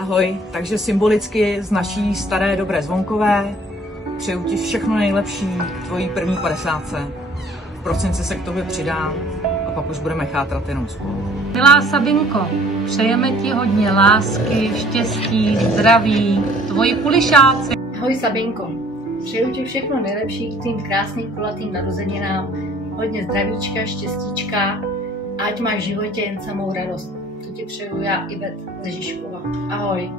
Ahoj, takže symbolicky z naší staré dobré Zvonkové přeju ti všechno nejlepší k tvojí první 50. V prosinci se k tobě přidám a pak už budeme chátrat jenom spolu. Milá Sabinko, přejeme ti hodně lásky, štěstí, zdraví, tvoji kulišáci. Ahoj Sabinko, přeju ti všechno nejlepší k tvým krásným kulatým narozeninám, hodně zdravíčka, štěstíčka, ať máš v životě jen samou radost. To ti přeju já, Ivet ze Žižkova. Ahoj.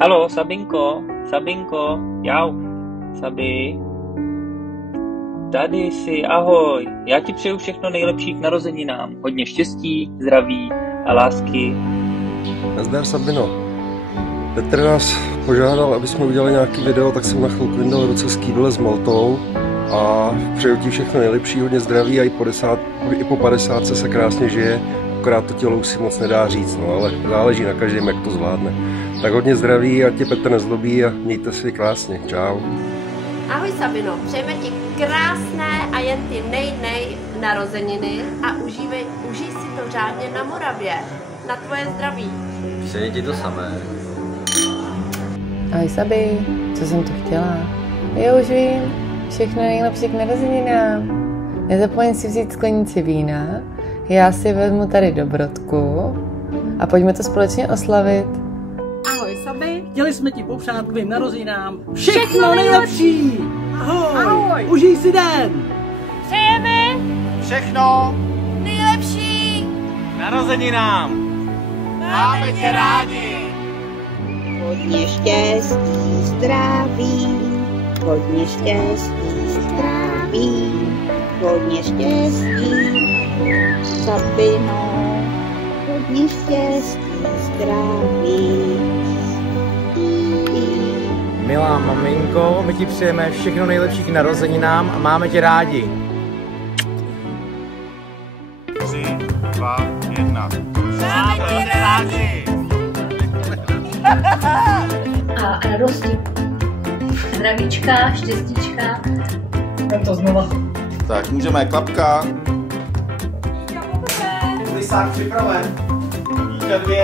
Haló, Sabinko, jau, Sabi. Tady jsi, ahoj. Já ti přeju všechno nejlepší k narozeninám. Hodně štěstí, zdraví a lásky. Nazdar, Sabino. Petr nás požádal, aby jsme udělali nějaký video, tak jsem na chvilku vyndal ruce z kýble s Maltou a přeju ti všechno nejlepší, hodně zdraví a i po 50 se krásně žije. Akorát to tělo už si moc nedá říct, no, ale záleží na každém, jak to zvládne. Tak hodně zdraví a tě Petr nezlobí a mějte si krásně. Čau. Ahoj Sabino, přejeme ti krásné a jen ty nej narozeniny a užij si to řádně na Moravě. Na tvoje zdraví. Přeji ti to samé. Ahoj Sabi, co jsem to chtěla? Já už vím, všechno nejlepší k narozeninám. Nezapomeň si vzít sklenici vína, já si vezmu tady dobrotku a pojďme to společně oslavit. Ahoj Sabi, chtěli jsme ti popřát k tvým narozeninám všechno nejlepší! Ahoj! Ahoj. Užij si den! Přejeme všechno nejlepší! Narozeninám! Máme tě rádi! Hodně štěstí, zdraví, hodně štěstí, zdraví, hodně štěstí, Sabino, hodně štěstí, zdraví. Milá maminko, my ti přejeme všechno nejlepší k narozeninám a máme tě rádi. 3, 2, 1. Máme tě rádi! A radosti, zdravíčka, štěstíčka. Jdem to znova. Tak, můžeme klapka. Lisák připraven. Dítě 2.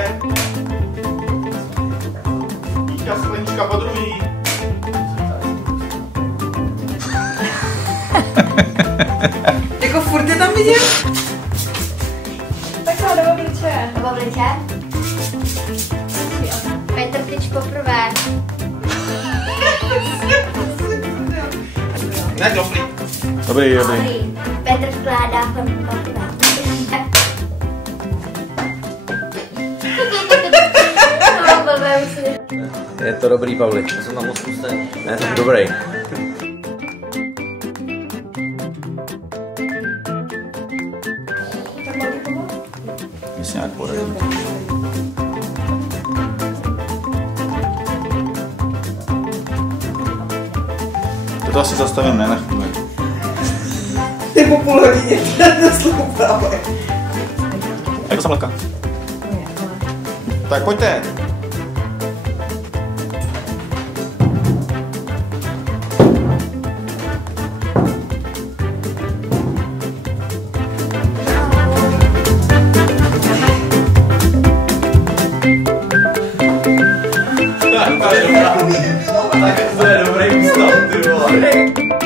Dítě sklenička po druhý. Jako furt je tam vidět? Tak co, do obliče. Do obliče? Petr Tyč poprvé. Ne, dobrý. Petr vkládá poprvé. Je to dobrý, Pavli. Já jsem tam moc pustý. Ne, jsem dobrý. Jestli nějak poradím. To asi zastavím, ne na chvíli. Ty po půl hodině, to sloupáme. Jak to samleka? Tak pojďte. Tak to je dobrý ústav, ty vole.